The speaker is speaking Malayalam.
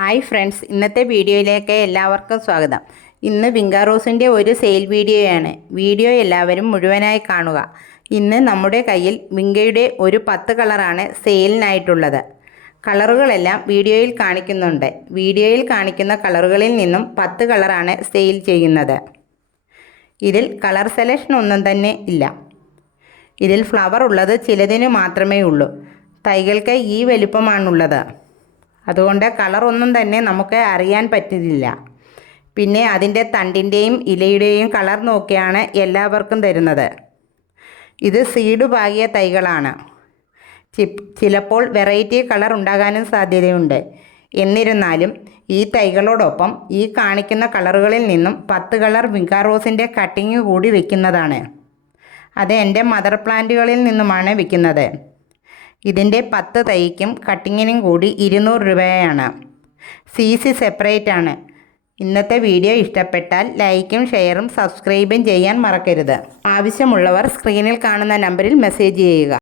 ഹായ് ഫ്രണ്ട്സ്, ഇന്നത്തെ വീഡിയോയിലേക്ക് എല്ലാവർക്കും സ്വാഗതം. ഇന്ന് വിങ്കാറോസിൻ്റെ ഒരു സെയിൽ വീഡിയോയാണ്. വീഡിയോ എല്ലാവരും മുഴുവനായി കാണുക. ഇന്ന് നമ്മുടെ കയ്യിൽ വിങ്കയുടെ ഒരു 10 കളറാണ് സെയിലിനായിട്ടുള്ളത്. കളറുകളെല്ലാം വീഡിയോയിൽ കാണിക്കുന്നുണ്ട്. വീഡിയോയിൽ കാണിക്കുന്ന കളറുകളിൽ നിന്നും 10 കളറാണ് സെയിൽ ചെയ്യുന്നത്. ഇതിൽ കളർ സെലക്ഷൻ ഒന്നും തന്നെ ഇല്ല. ഇതിൽ ഫ്ലവർ ഉള്ളത് ചിലതിന് മാത്രമേ ഉള്ളൂ. തൈകൾക്ക് ഈ വലുപ്പമാണുള്ളത്. അതുകൊണ്ട് കളറൊന്നും തന്നെ നമുക്ക് അറിയാൻ പറ്റുന്നില്ല. പിന്നെ അതിൻ്റെ തണ്ടിൻ്റെയും ഇലയുടെയും കളർ നോക്കിയാണ് എല്ലാവർക്കും തരുന്നത്. ഇത് സീഡ് പാകിയ തൈകളാണ്. ചിലപ്പോൾ വെറൈറ്റി കളർ ഉണ്ടാകാനും സാധ്യതയുണ്ട്. എന്നിരുന്നാലും ഈ തൈകളോടൊപ്പം ഈ കാണിക്കുന്ന കളറുകളിൽ നിന്നും 10 കളർ വിങ്കാറോസിൻ്റെ കട്ടിങ് കൂടി വയ്ക്കുന്നതാണ്. അത് എൻ്റെ മദർ പ്ലാന്റുകളിൽ നിന്നുമാണ് വയ്ക്കുന്നത്. ഇതിൻ്റെ 10 തൈക്കും കട്ടിങ്ങിനും കൂടി 200 രൂപയാണ്. CC സെപ്പറേറ്റ് ആണ്. ഇന്നത്തെ വീഡിയോ ഇഷ്ടപ്പെട്ടാൽ ലൈക്കും ഷെയറും സബ്സ്ക്രൈബും ചെയ്യാൻ മറക്കരുത്. ആവശ്യമുള്ളവർ സ്ക്രീനിൽ കാണുന്ന നമ്പറിൽ മെസ്സേജ് ചെയ്യുക.